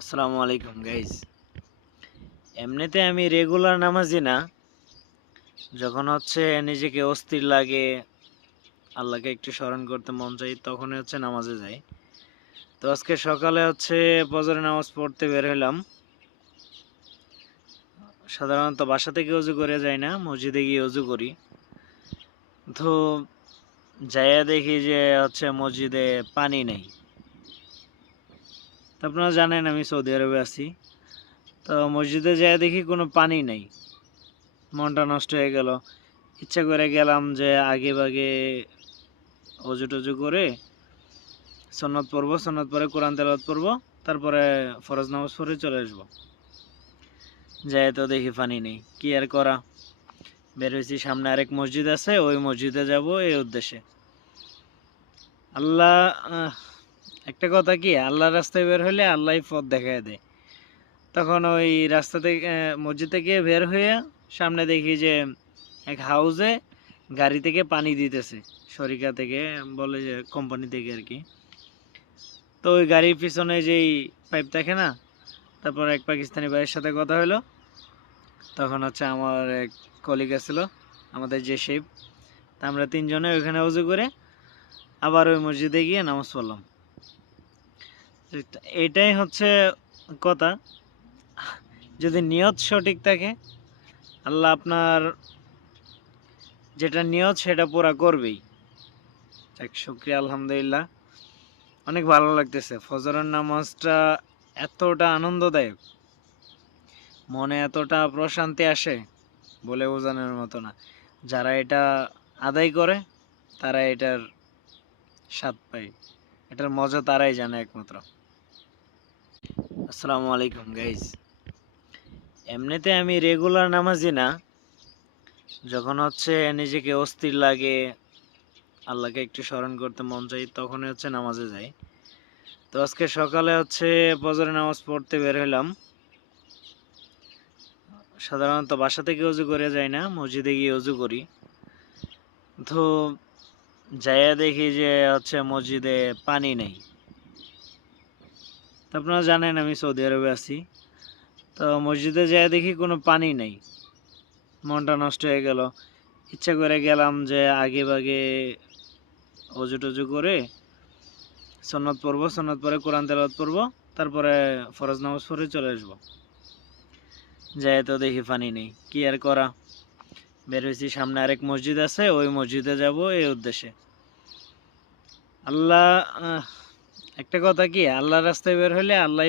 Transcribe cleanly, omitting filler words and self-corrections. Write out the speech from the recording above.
আসসালামু আলাইকুম গাইজ। এমনিতে আমি রেগুলার নামাজি না। যখন নিজেকে অস্থির লাগে, আল্লাহকে একটু স্মরণ করতে মন চাই, তখনই নামাজে যাই। তো আজকে সকালে ফজরের নামাজ পড়তে বের হলাম। সাধারণত বাসা থেকে অজু করে যাই না, মসজিদে গিয়ে অজু করি। তো যাইয়া দেখি যে মসজিদে পানি নেই। তো আপনারা জানেন আমি সৌদি আরবে আছি। তো মসজিদে যাইয়া দেখি কোনো পানি নেই। মনটা নষ্ট হয়ে গেল। ইচ্ছা করে গেলাম যে আগে ভাগে অজু টজু করে সন্নত পড়বো, সন্নত পরে কোরআন তেলাওয়াত করবো, তারপরে ফরজ নামাজ পড়ে চলে আসবো। যাই তো দেখি পানি নেই, কি আর করা। বের হয়েছি, সামনে আরেক মসজিদ আছে, ওই মসজিদে যাব এই উদ্দেশ্যে। আল্লাহ একটা কথা কি, আল্লাহর রাস্তায় বের হলে আল্লাহ পথ দেখায় দেয়। তখন ওই রাস্তা থেকে মসজিদ থেকে বের হয়ে সামনে দেখি যে এক হাউজে গাড়ি থেকে পানি দিতেছে, শরিকা থেকে বলে, যে কোম্পানি থেকে আর কি। তো ওই গাড়ির পিছনে যেই পাইপ থাকে না, তারপর এক পাকিস্তানি ভাইয়ের সাথে কথা হলো। তখন আমার এক কলিগ ছিল, আমাদের যে শিপ। তা আমরা তিনজনে ওইখানে উজু করে আবার ওই মসজিদে গিয়ে নামাজ পড়লাম। এটাই কথা, যদি নিয়ত সঠিক থাকে আল্লাহ আপনার যেটা নিয়ত সেটা পুরা করবেই। শুকরিয়া, আলহামদুলিল্লাহ। অনেক ভালো লাগতেছে। ফজরের নামাজটা এতটা আনন্দদায়ক, মনে এতটা প্রশান্তি আসে, বলে বোঝানোর মতো না। যারা এটা আদায় করে তারা এটার স্বাদ পায়, এটার মজা তারাই জানে একমাত্র। আসসালামু আলাইকুম গাইজ। এমনিতে আমি রেগুলার নামাজি না। যখন নিজেকে অস্থির লাগে, আল্লাহকে একটু স্মরণ করতে মন চাই, তখনই নামাজে যাই। তো আজকে সকালে ফজরের নামাজ পড়তে বের হলাম। সাধারণত বাসা থেকে অজু করে যাই না, মসজিদে গিয়ে অজু করি। তো যাইয়া দেখি যে মসজিদে পানি নেই। তো আপনারা জানেন আমি সৌদি আরবে আছি। তো মসজিদে যাইয়া দেখি কোনো পানি নেই। মনটা নষ্ট হয়ে গেল। ইচ্ছা করে গেলাম যে আগে ভাগে অজু টজু করে সন্নত পড়বো, সন্নত পরে কোরআন তেলাওয়াত করবো, তারপরে ফরজ নামাজ পড়ে চলে আসবো। যাই তো দেখি পানি নেই, কি আর করা। বের হয়েছি, সামনে আরেক মসজিদ আছে, ওই মসজিদে যাব এই উদ্দেশ্যে। আল্লাহ একটা কথা কি, আল্লাহর রাস্তায় বের হলে আল্লাহ